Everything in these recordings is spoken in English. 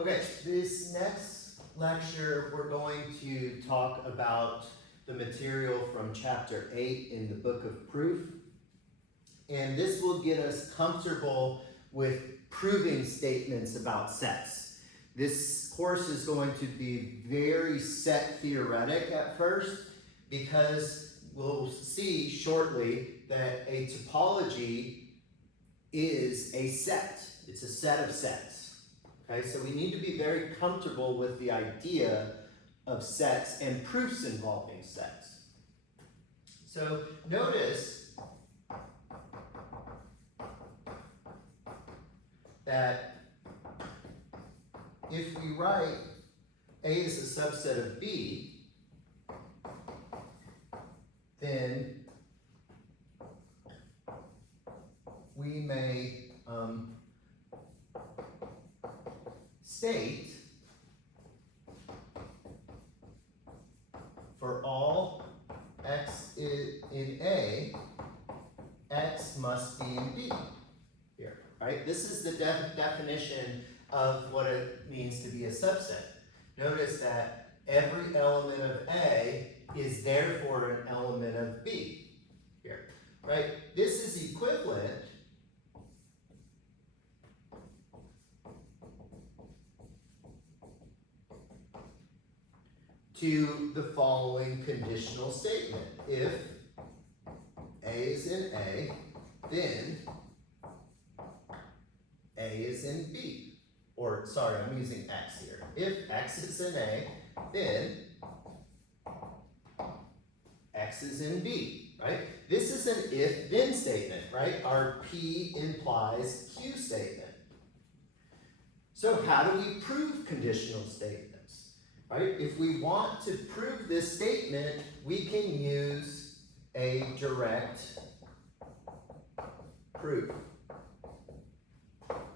Okay, this next lecture we're going to talk about the material from chapter 8 in the book of proof. And this will get us comfortable with proving statements about sets. This course is going to be very set theoretic at first because we'll see shortly that a topology is a set. It's a set of sets. Okay, so we need to be very comfortable with the idea of sets and proofs involving sets. So notice that if we write A is a subset of B, then we may state for all x in A, x must be in B here, right? This is the definition of what it means to be a subset. Notice that every element of A is therefore an element of B here, right? This is equivalent to the following conditional statement. If A is in A, then A is in B. Or, sorry, I'm using X here. If X is in A, then X is in B, right? This is an if-then statement, right? Our P implies Q statement. So how do we prove conditional statements? Right? If we want to prove this statement, we can use a direct proof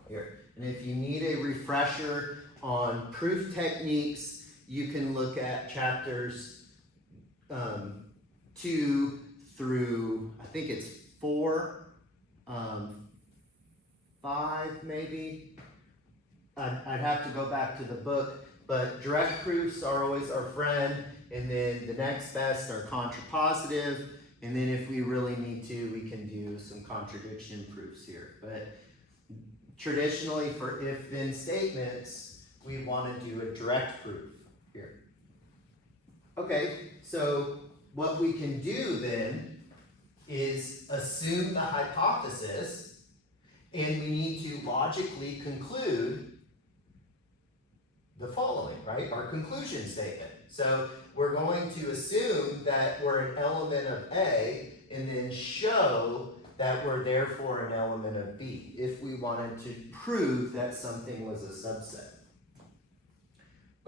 here. And if you need a refresher on proof techniques, you can look at chapters 2 through, I think it's 4, 5 maybe. I'd have to go back to the book. But direct proofs are always our friend, and then the next best are contrapositive, and then if we really need to, we can do some contradiction proofs here. But traditionally for if-then statements, we want to do a direct proof here. Okay, so what we can do then is assume the hypothesis, and we need to logically conclude the following, right? Our conclusion statement. So we're going to assume that we're an element of A and then show that we're therefore an element of B if we wanted to prove that something was a subset.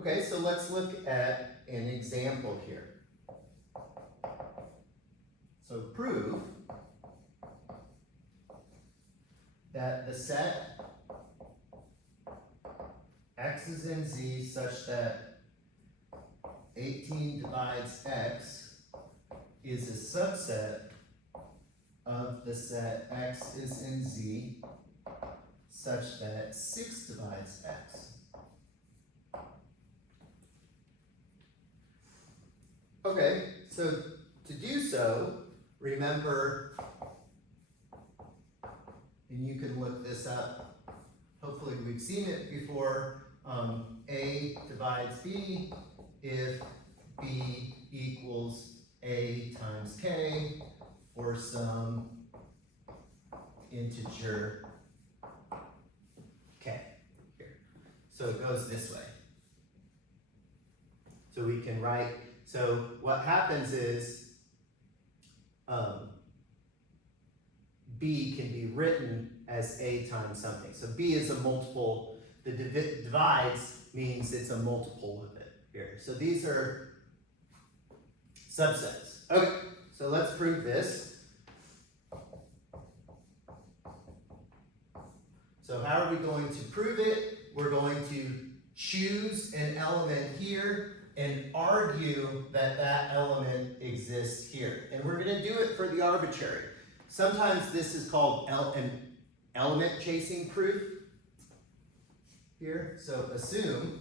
Okay, so let's look at an example here. So prove that the set X is in Z such that 18 divides X is a subset of the set X is in Z such that 6 divides X. Okay, so to do so, remember, and you can look this up, hopefully we've seen it before, A divides B if B equals A times K for some integer K here. So it goes this way. So we can write, so what happens is B can be written as A times something. So B is a multiple. The divides means it's a multiple of it here. So these are subsets. Okay, so let's prove this. So how are we going to prove it? We're going to choose an element here and argue that that element exists here. And we're going to do it for the arbitrary. Sometimes this is called an element chasing proof. here. So assume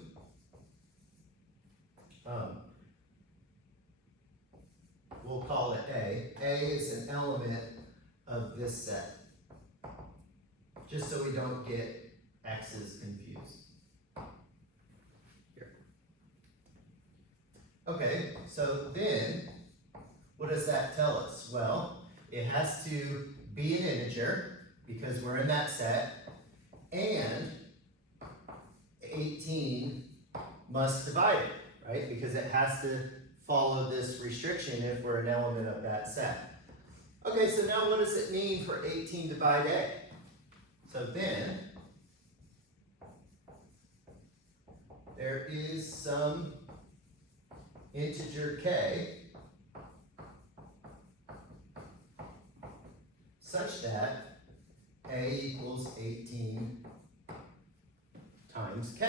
we'll call it A. A is an element of this set, just so we don't get X's confused. Here. Okay, so then what does that tell us? Well, it has to be an integer because we're in that set, and 18 must divide it, right? Because it has to follow this restriction if we're an element of that set. Okay, so now what does it mean for 18 divide A? So then, there is some integer k such that A equals 18 times k.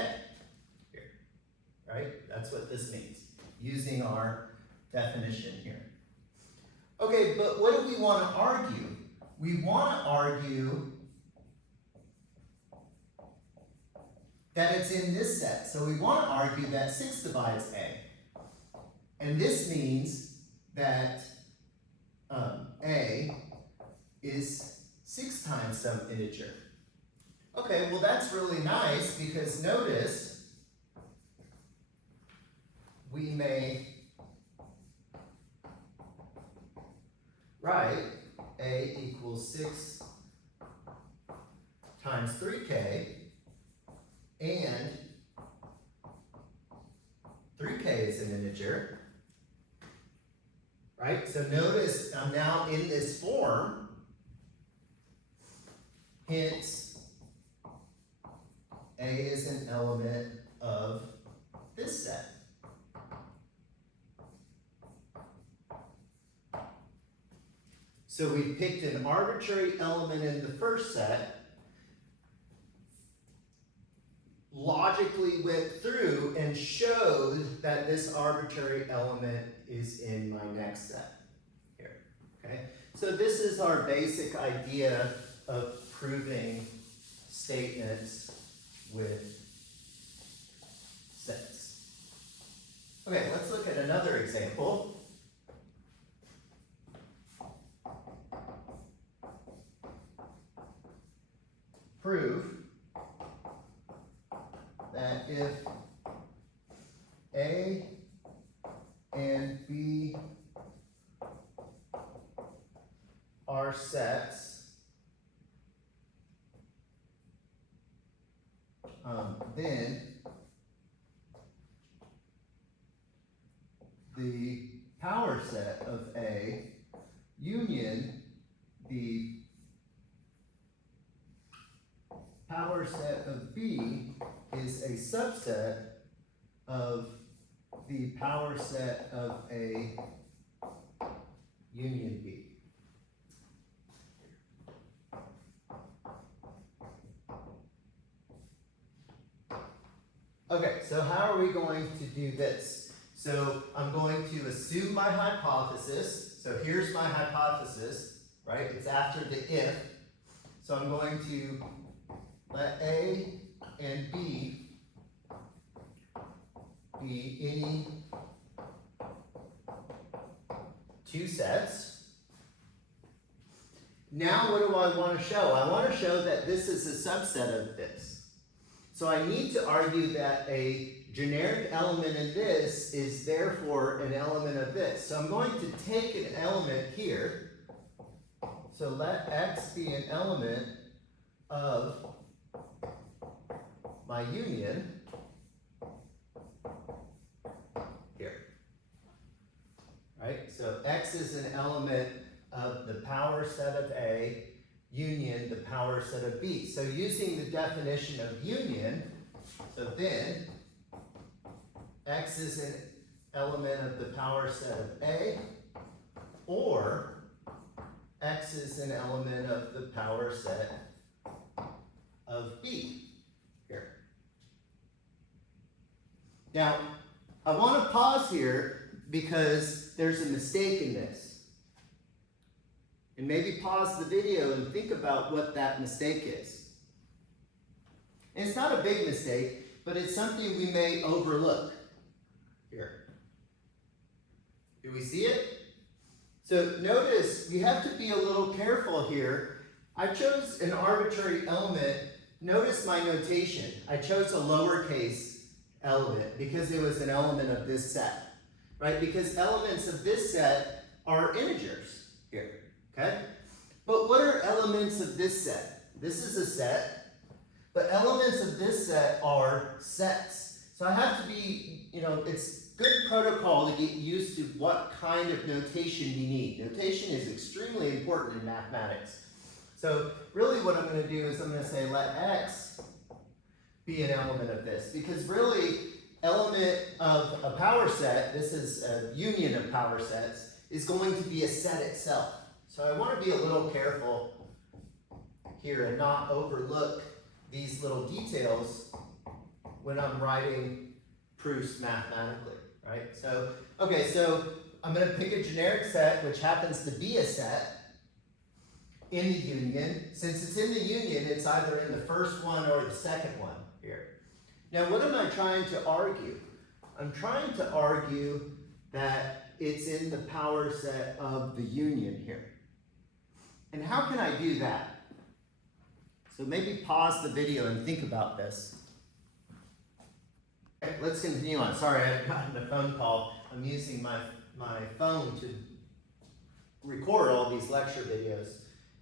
Here, right? That's what this means, using our definition here. Okay, but what do we want to argue? We want to argue that it's in this set. So we want to argue that 6 divides A. And this means that A is 6 times some integer. Okay, well that's really nice because notice we may write A equals 6 times 3k, and 3k is an integer, right? So notice I'm now in this form, hence A is an element of this set. So we picked an arbitrary element in the first set, logically went through and showed that this arbitrary element is in my next set here, okay? So this is our basic idea of proving statements with sets. Okay, let's look at another example. Prove that if A and B are sets, then the power set of A union the power set of B is a subset of the power set of A union B. Okay, so how are we going to do this? So I'm going to assume my hypothesis. So here's my hypothesis, right? It's after the if. So I'm going to let A and B be any two sets. Now what do I want to show? I want to show that this is a subset of this. So I need to argue that a generic element in this is therefore an element of this. So I'm going to take an element here. So let X be an element of my union here, right? So X is an element of the power set of A union the power set of B. So using the definition of union, so then X is an element of the power set of A, or X is an element of the power set of B. Here. Now, I want to pause here because there's a mistake in this. And maybe pause the video and think about what that mistake is. And it's not a big mistake, but it's something we may overlook. Here. Do we see it? So notice, you have to be a little careful here. I chose an arbitrary element. Notice my notation. I chose a lowercase element because it was an element of this set, right? Because elements of this set are integers here, okay? But what are elements of this set? This is a set, but elements of this set are sets. So I have to be, it's good protocol to get used to what kind of notation you need. Notation is extremely important in mathematics. So really what I'm going to do is I'm going to say let x be an element of this, because really element of a power set, this is a union of power sets, is going to be a set itself. So I want to be a little careful here and not overlook these little details when I'm writing proofs mathematically, right? So, okay, so I'm going to pick a generic set, which happens to be a set in the union. Since it's in the union, it's either in the first one or the second one here. Now, what am I trying to argue? I'm trying to argue that it's in the power set of the union here. And how can I do that? So maybe pause the video and think about this. Okay, let's continue on. Sorry, I've gotten a phone call. I'm using my phone to record all these lecture videos.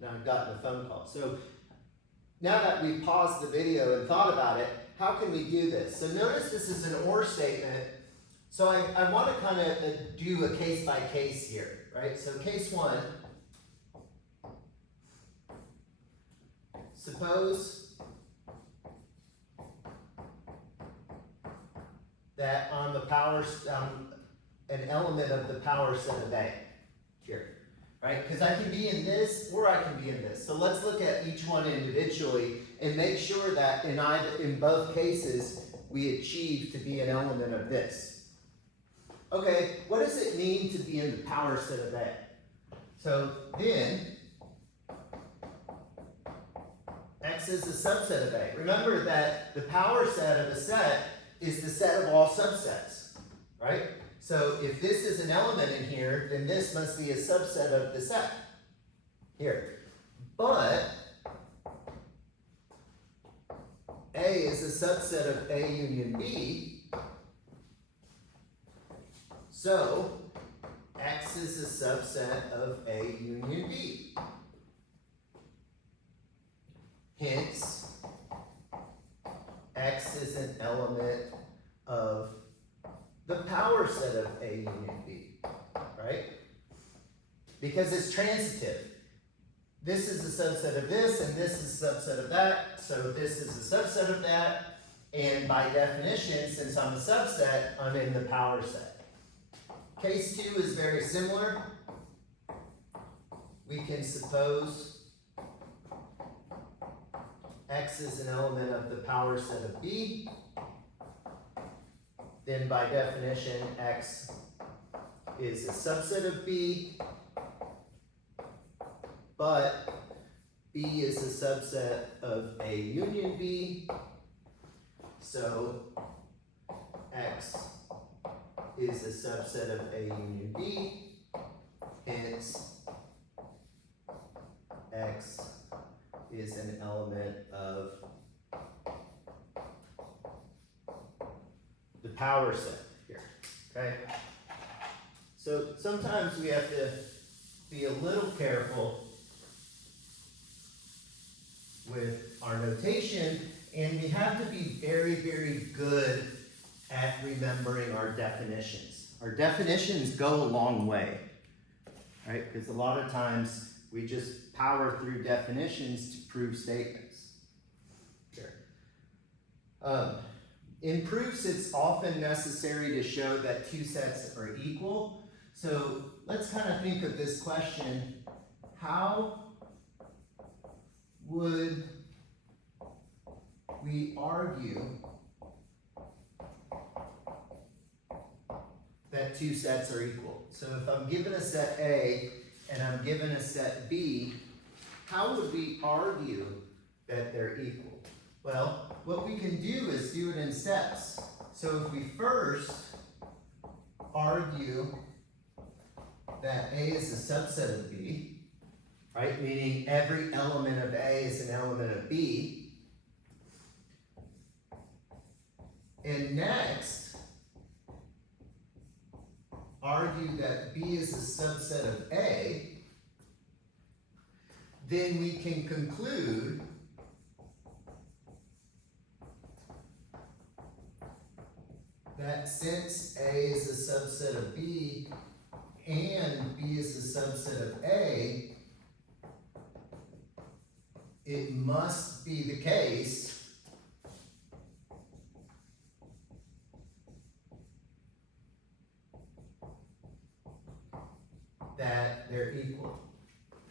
Now I've gotten a phone call. So now that we've paused the video and thought about it, how can we do this? So notice this is an or statement. So I want to kind of do a case by case here, right? So case one, suppose that on the an element of the power set of A here. Right? Because I can be in this or I can be in this. So let's look at each one individually and make sure that in both cases we achieve to be an element of this. Okay, what does it mean to be in the power set of A? So then, X is a subset of A. Remember that the power set of a set is the set of all subsets, right? So if this is an element in here, then this must be a subset of the set here. But A is a subset of A union B, so X is a subset of A union B. Hence, X is an element of the power set of A union B, right? Because it's transitive. This is a subset of this, and this is a subset of that, so this is a subset of that, and by definition, since I'm a subset, I'm in the power set. Case 2 is very similar. We can suppose X is an element of the power set of B. Then by definition, X is a subset of B, but B is a subset of A union B, so X is a subset of A union B, hence X is an element of the power set here, okay? So sometimes we have to be a little careful with our notation, and we have to be very, very good at remembering our definitions. Our definitions go a long way, right? Because a lot of times we just power through definitions to prove statements. Here. In proofs, it's often necessary to show that two sets are equal. So let's kind of think of this question. How would we argue that two sets are equal? So if I'm given a set A and I'm given a set B, how would we argue that they're equal? Well, what we can do is do it in steps. So if we first argue that A is a subset of B, right? Meaning every element of A is an element of B. And next, argue that B is a subset of A, then we can conclude that since A is a subset of B and B is a subset of A, it must be the case that they're equal,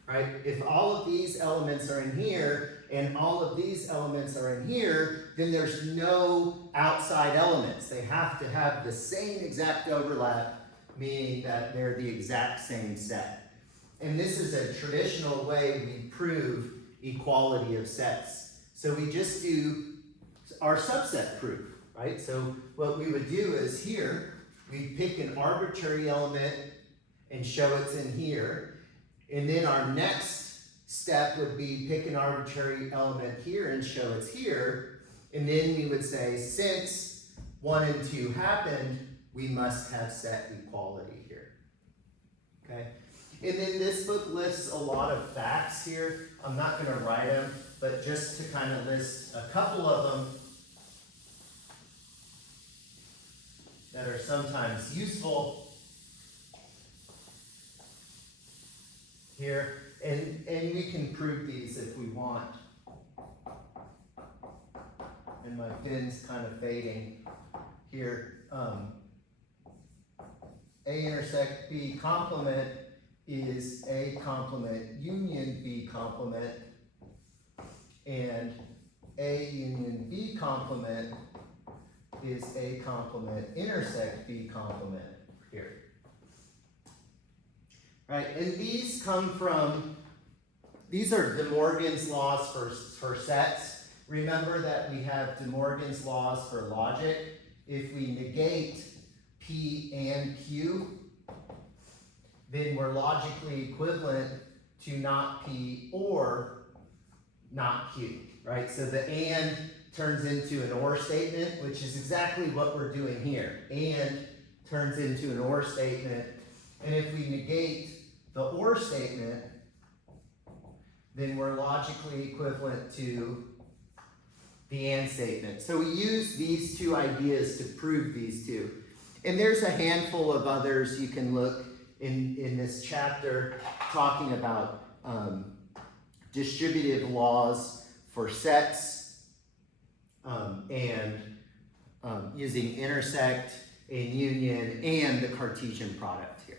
right? If all of these elements are in here and all of these elements are in here, then there's no outside elements. They have to have the same exact overlap, meaning that they're the exact same set. And this is a traditional way we prove equality of sets. So we just do our subset proof, right? So what we would do is here, we pick an arbitrary element and show it's in here. And then our next step would be pick an arbitrary element here and show it's here. And then we would say, since 1 and 2 happened, we must have set equality here. Okay? And then this book lists a lot of facts here. I'm not going to write them, but just to kind of list a couple of them that are sometimes useful here, and we can prove these if we want. And my pen's kind of fading here. A intersect B complement is A complement union B complement, and A union B complement is A complement intersect B complement here. Right, and these come from, these are De Morgan's laws for sets. Remember that we have De Morgan's laws for logic. If we negate P and Q, then we're logically equivalent to not P or not Q, right? So the and turns into an or statement, which is exactly what we're doing here. And turns into an or statement. And if we negate the or statement, then we're logically equivalent to the and statement. So we use these two ideas to prove these two. And there's a handful of others you can look in this chapter talking about distributive laws for sets and using intersect and union and the Cartesian product here.